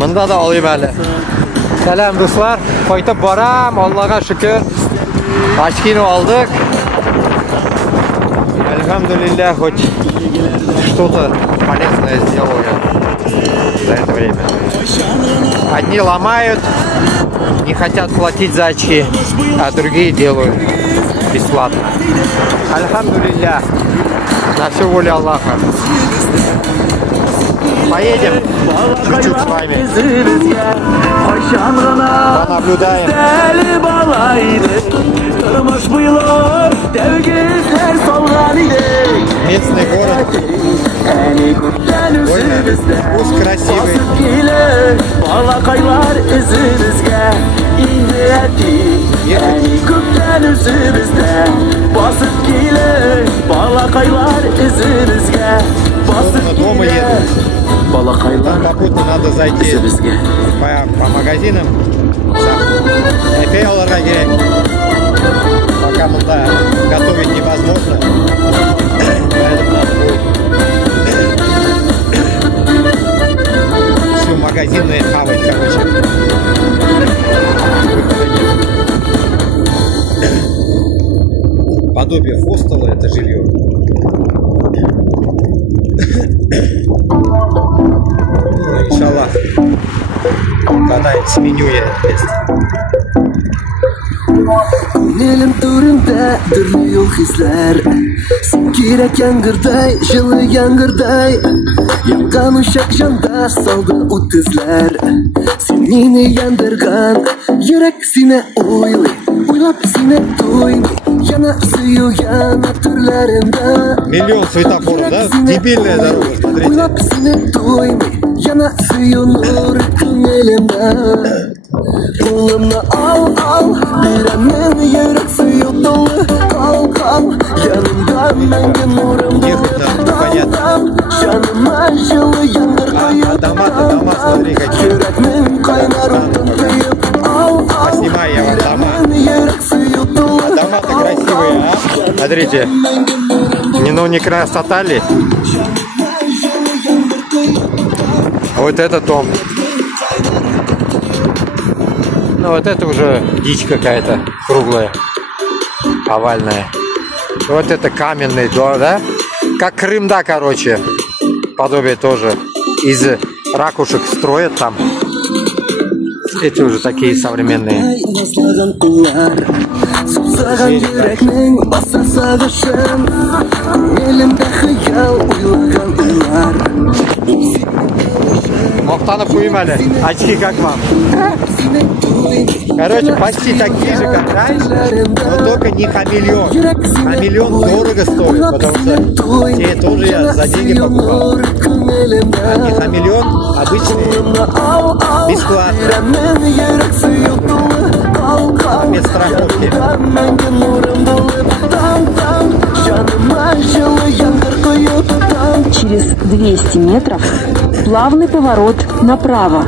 Mında da alayım hele. Selam dostlar. Kayıtıp baram. Allah'a şükür. Очкину aldık. Alhamdulillah, хоть что-то полезное сделал я за это время. Одни ломают, не хотят платить за очки, а другие делают бесплатно. Альхамдулилля, на всю волю Аллаха. Поедем чуть-чуть с вами. Понаблюдаем. Местный город. Вкус красивый. Дома еду. Там попутно надо зайти по магазинам. Эпейлорға керек. Пока мында готовить невозможно. Поэтому надо будет всю магазинную хавать, короче. Подобие хостела это жилье. Иншаллах, когда-нибудь сменю я это место. Нелем турында түрлі ел хисләр, сен керек яңгырдай, жылы яңгырдай. Янған ұшақ жанда салды от ізлер. Сен мені яндырған, жүрек сені ойлай, ойлап сені тоймай. Яна сүю яна түрлерінде. Миллион светофоров, да? Дебильная дорога, смотрите. Ойлап сені тоймай, яна сүю нұр көңілімді. Қолымны ал, беремін жүрек сүю толы. Қал, янымда мәңгі нұрымды. Жаныма жылы яңғыр қойып. Дома, смотри, какие. Жүрекмен қайнар отын тыйып. Поснимай я вам дома. Дома-то красивые, а? Смотрите. Не красота ли? А вот это дом. Ну вот это уже дичь какая-то круглая, овальная. Вот это каменный дом, да? Как Крым, да, короче. Подобие тоже. Из ракушек строят там. Эти уже такие современные. Мохтанов Уимали, очки как вам? Короче, почти такие же, как раньше, но только не хамелеон. Хамелеон дорого стоит, потому что те тоже я за деньги покупал. А не хамелеон обычный, бесплатно. Без страховки. Через 200 метров плавный поворот направо.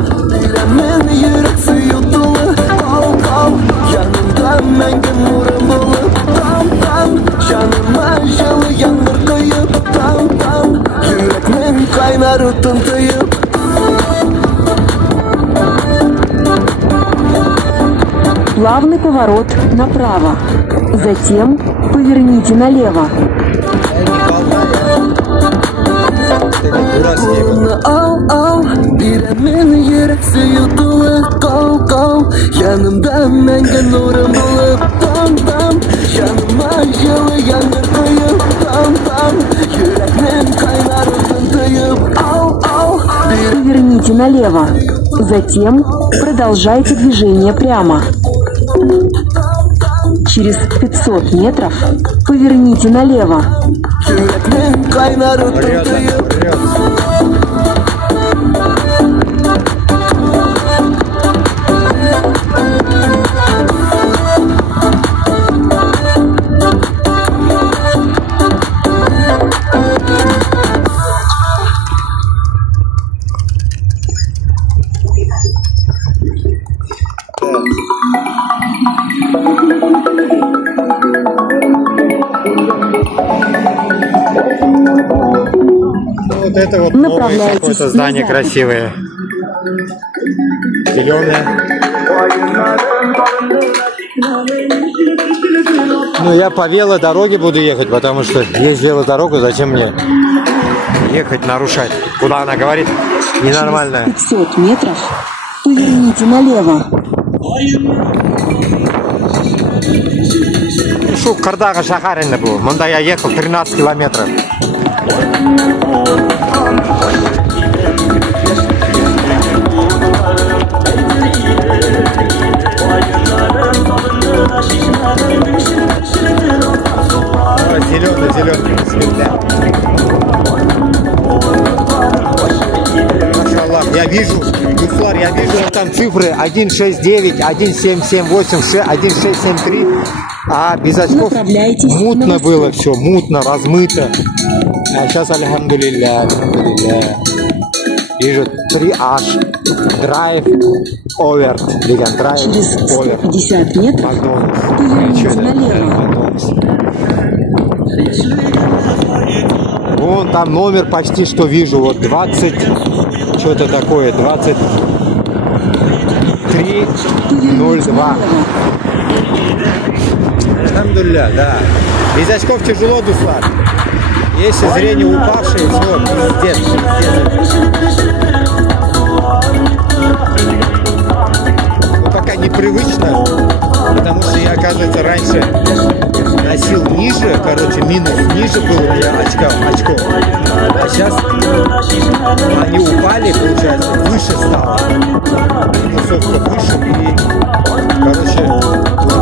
Плавный поворот направо. Затем поверните налево. Yanımda мәңгі нұрым болып, там, жаныма жылы яңғыр қойып, там, жүрекмен қайнар отын тыйып, Поверните налево. Затем продолжайте движение прямо. Через 500 метров поверните налево. Жүрекмен қайнар отын тыйып. Вот это вот новое Направляйтесь какое-то здание на запад. красивое. Зеленое. Ну, я по велодороге буду ехать, потому что есть велодорога, зачем мне ехать, нарушать? Куда она говорит? Ненормальная. 500 метров поверните налево. Шу Кырдағы шахар енді бұл. Мұнда я ехал 13 километров. Зеленый, зеленый. Машаллах, я вижу, Гуфлар, я вижу вот там цифры 169, 1778, 1673. А без очков мутно было все, мутно, размыто. А сейчас, альхамдулилля, вижу 3H, Drive Over, Drive Через Over. 150 метров поверните налево. Вон там номер почти что вижу, вот 20, что-то такое, 2302. Альхамдулилля, да. Без очков тяжело, Дуслар. Если зрение упавшее, все, пиздец, пиздец. Ну, пока непривычно, потому что я, оказывается, раньше носил ниже, короче, минус ниже был у меня очков. А сейчас они упали, получается, выше стало. Минусовка выше и, короче,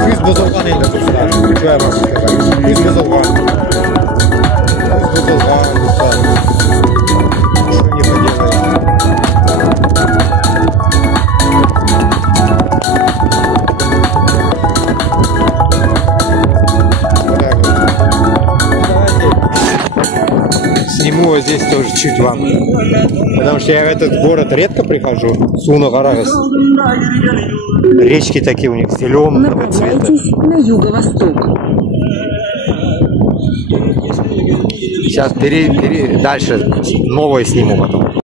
квиз базован енді Дуслар. Что я могу сказать? Квиз базован. Дуслар. Что не поделаешь? Сниму вот здесь тоже чуть вам, потому что я в этот город редко прихожу. Суна-Гарагас. Речки такие у них зеленого цвета. Направляйтесь на юго-восток. Сейчас дальше новое сниму потом.